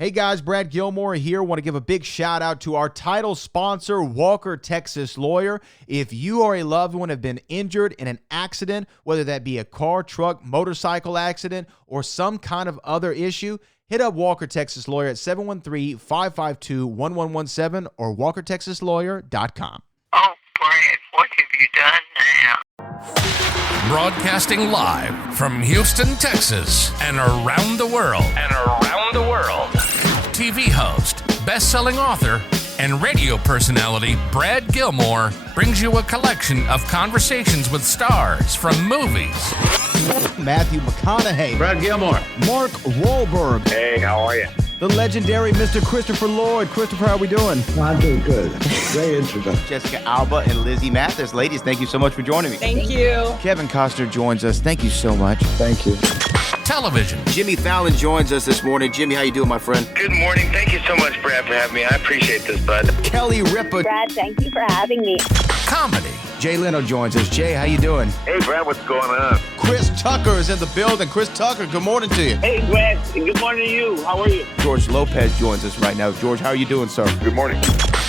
Hey guys, Brad Gilmore here. Want to give a big shout out to our title sponsor, Walker Texas Lawyer. If you or a loved one have been injured in an accident, whether that be a car, truck, motorcycle accident, or some kind of other issue, hit up Walker Texas Lawyer at 713-552-1117 or walkertexaslawyer.com. Oh, Brad, what have you done now? Broadcasting live from Houston, Texas, and around the world. TV host, best-selling author, and radio personality Brad Gilmore brings you a collection of conversations with stars from movies. Matthew McConaughey. Brad Gilmore. Mark Wahlberg. Hey, how are you? The legendary Mr. Christopher Lloyd. Christopher, how are we doing? I'm doing good. Great introduction. Jessica Alba and Lizzie Mathis. Ladies, thank you so much for joining me. Thank you. Kevin Costner joins us. Thank you so much. Thank you. Television. Jimmy Fallon joins us this morning. Jimmy, how you doing, my friend? Good morning. Thank you so much, Brad, for having me. I appreciate this, bud. Kelly Ripa. Brad, thank you for having me. Comedy. Jay Leno joins us. Jay, how you doing? Hey, Brad, what's going on? Chris Tucker is in the building. Chris Tucker, good morning to you. Hey, Brad, and good morning to you. How are you? George Lopez joins us right now. George, how are you doing, sir? Good morning.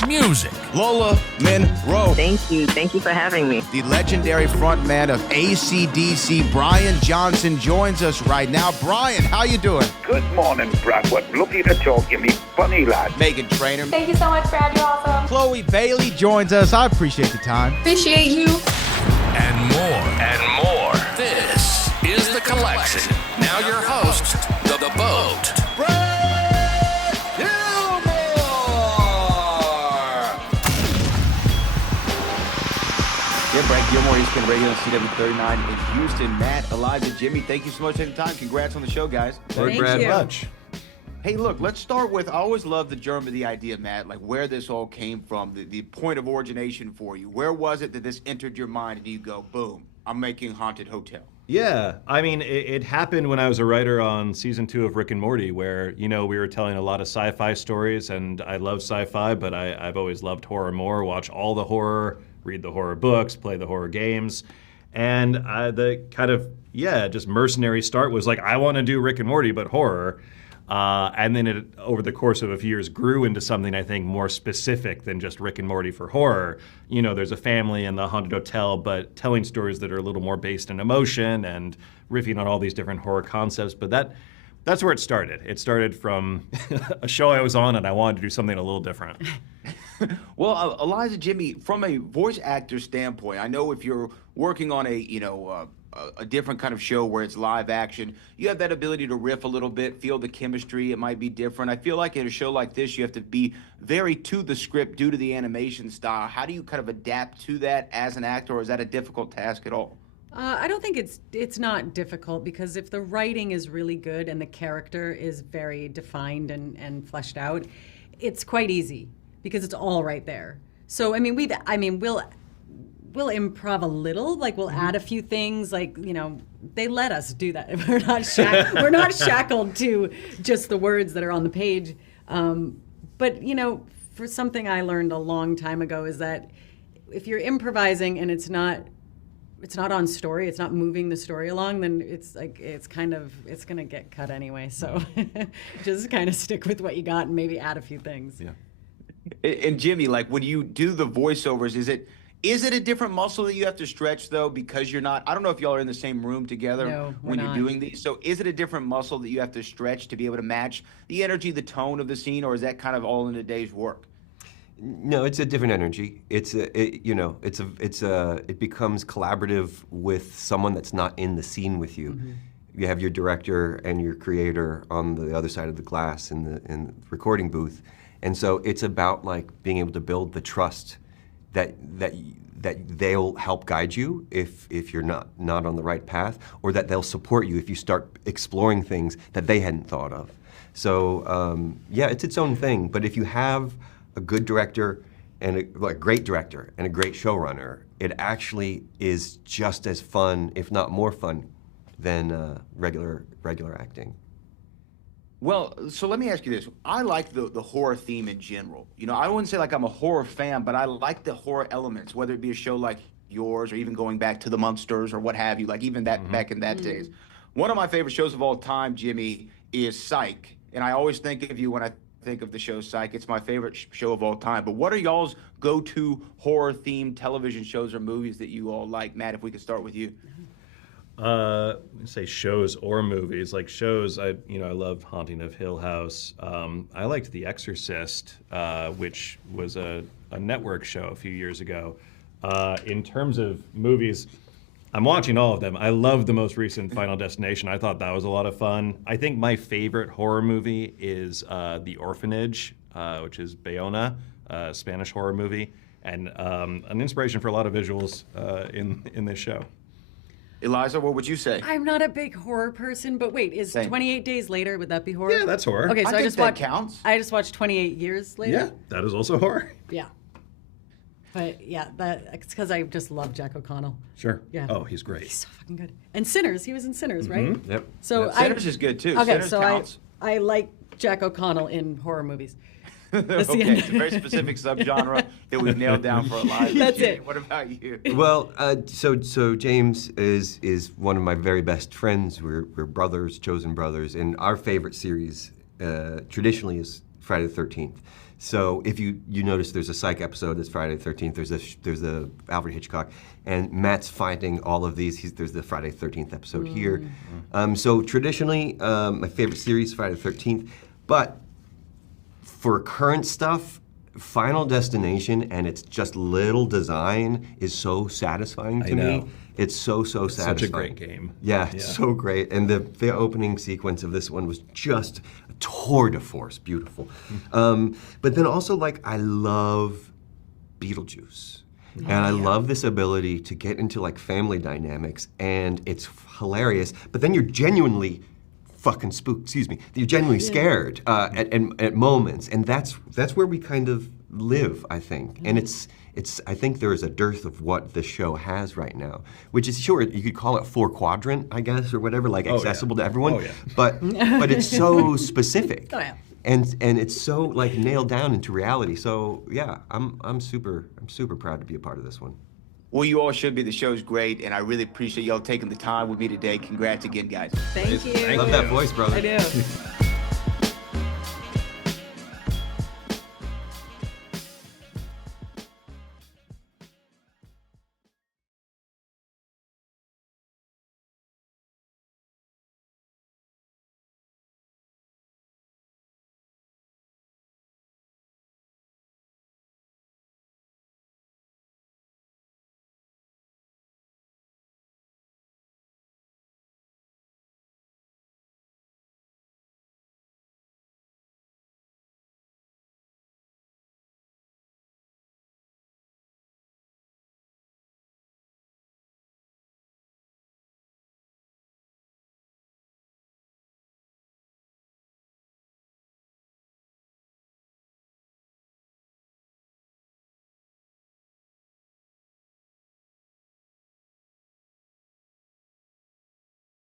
Music. Lola Monroe. Thank you. Thank you for having me. The legendary frontman of AC/DC, Brian Johnson, joins us right now. Brian, how you doing? Good morning, Brad. What looking to talk, you me funny lad. Megan Trainor. Thank you so much, Brad. You're awesome. Chloe Bailey joins us. I appreciate the time. Appreciate you. And more. This is The Collection. Now your host, The Boat. Brad Gilmore! Yeah, Brad Gilmore, ESPN Radio and CW39 in Houston. Matt, Eliza, Jimmy, thank you so much for taking the time. Congrats on the show, guys. Thank you. Much. Hey, look, let's start with, I always love the germ of the idea, Matt, like where this all came from, the point of origination for you. Where was it that this entered your mind and you go, boom, I'm making Haunted Hotel? Yeah, I mean, it happened when I was a writer on season 2 of Rick and Morty, where, you know, we were telling a lot of sci-fi stories, and I love sci-fi, but I've always loved horror more, watch all the horror, read the horror books, play the horror games. And the kind of, just mercenary start was like, I want to do Rick and Morty, but horror. And then it, over the course of a few years, grew into something, I think, more specific than just Rick and Morty for horror. You know, there's a family in the haunted hotel, but telling stories that are a little more based in emotion and riffing on all these different horror concepts. But that's where it started. It started from a show I was on, and I wanted to do something a little different. Well, Eliza, Jimmy, from a voice actor standpoint, I know if you're working on a different kind of show where it's live action, you have that ability to riff a little bit, feel the chemistry. It might be different. I feel like in a show like this, you have to be very to the script due to the animation style. How do you kind of adapt to that as an actor, or is that a difficult task at all? I don't think it's not difficult, because if the writing is really good and the character is very defined and fleshed out, it's quite easy because it's all right there. So we'll improv a little, like we'll add a few things, like, you know, they let us do that. We're not shackled to just the words that are on the page. But, you know, for something I learned a long time ago is that if you're improvising and it's not on story, it's not moving the story along, then it's going to get cut anyway. So just kind of stick with what you got and maybe add a few things. Yeah. And Jimmy, like when you do the voiceovers, is it a different muscle that you have to stretch, though, because you're not, I don't know if y'all are in the same room together when you're doing these. So is it a different muscle that you have to stretch to be able to match the energy, the tone of the scene, or is that kind of all in a day's work? No, it's a different energy. It becomes collaborative with someone that's not in the scene with you. Mm-hmm. You have your director and your creator on the other side of the glass in the recording booth. And so it's about like being able to build the trust that they'll help guide you if you're not on the right path, or that they'll support you if you start exploring things that they hadn't thought of. So it's its own thing. But if you have a good director and a great director and a great showrunner, it actually is just as fun, if not more fun, than regular acting. Well, so let me ask you this. I like the horror theme in general. You know, I wouldn't say like I'm a horror fan, but I like the horror elements, whether it be a show like yours or even going back to the Munsters or what have you, like even that back in that days. One of my favorite shows of all time, Jimmy, is Psych. and I always think of you when I think of the show Psych. It's my favorite show of all time. But what are y'all's go-to horror-themed television shows or movies that you all like? Matt, if we could start with you. Say shows or movies. Like shows, I love Haunting of Hill House. I liked The Exorcist, which was a network show a few years ago. In terms of movies, I'm watching all of them. I love the most recent Final Destination. I thought that was a lot of fun. I think my favorite horror movie is The Orphanage, which is Bayona, a Spanish horror movie, and an inspiration for a lot of visuals in this show. Eliza, what would you say? I'm not a big horror person, but wait, is 28 Days Later, would that be horror? Yeah, that's horror. Okay, so I think that counts. I just watched 28 Years Later. Yeah, that is also horror. Yeah. But yeah, it's because I just love Jack O'Connell. Sure. Yeah. Oh, he's great. He's so fucking good. And Sinners, he was in Sinners, right? Yep. So Sinners is good too. Okay, Sinners so counts. I like Jack O'Connell in horror movies. Okay, it's a very specific subgenre that we've nailed down for Eliza. That's it. What about you? Well, so James is one of my very best friends. We're brothers, chosen brothers, and our favorite series traditionally is Friday the 13th. So if you notice, there's a Psych episode that's Friday the 13th. There's a Alfred Hitchcock, and Matt's finding all of these. There's the Friday the 13th episode here. So traditionally, my favorite series, Friday the 13th, but for current stuff, Final Destination and its just little design is so satisfying to me. It's so satisfying. Such a great game. Yeah, it's so great. And the opening sequence of this one was just a tour de force, beautiful. But then also, like, I love Beetlejuice. And I love this ability to get into, like, family dynamics, and it's hilarious. But then you're genuinely fucking spooked, excuse me. You're genuinely scared at moments, and that's where we kind of live, I think. And it's I think there is a dearth of what the show has right now, which is, sure, you could call it 4-quadrant, I guess, or whatever, like accessible to everyone. But it's so specific. And it's so, like, nailed down into reality. So yeah, I'm super proud to be a part of this one. Well, you all should be. The show's great, and I really appreciate y'all taking the time with me today. Congrats again, guys. Thank you. Love that voice, brother. I do.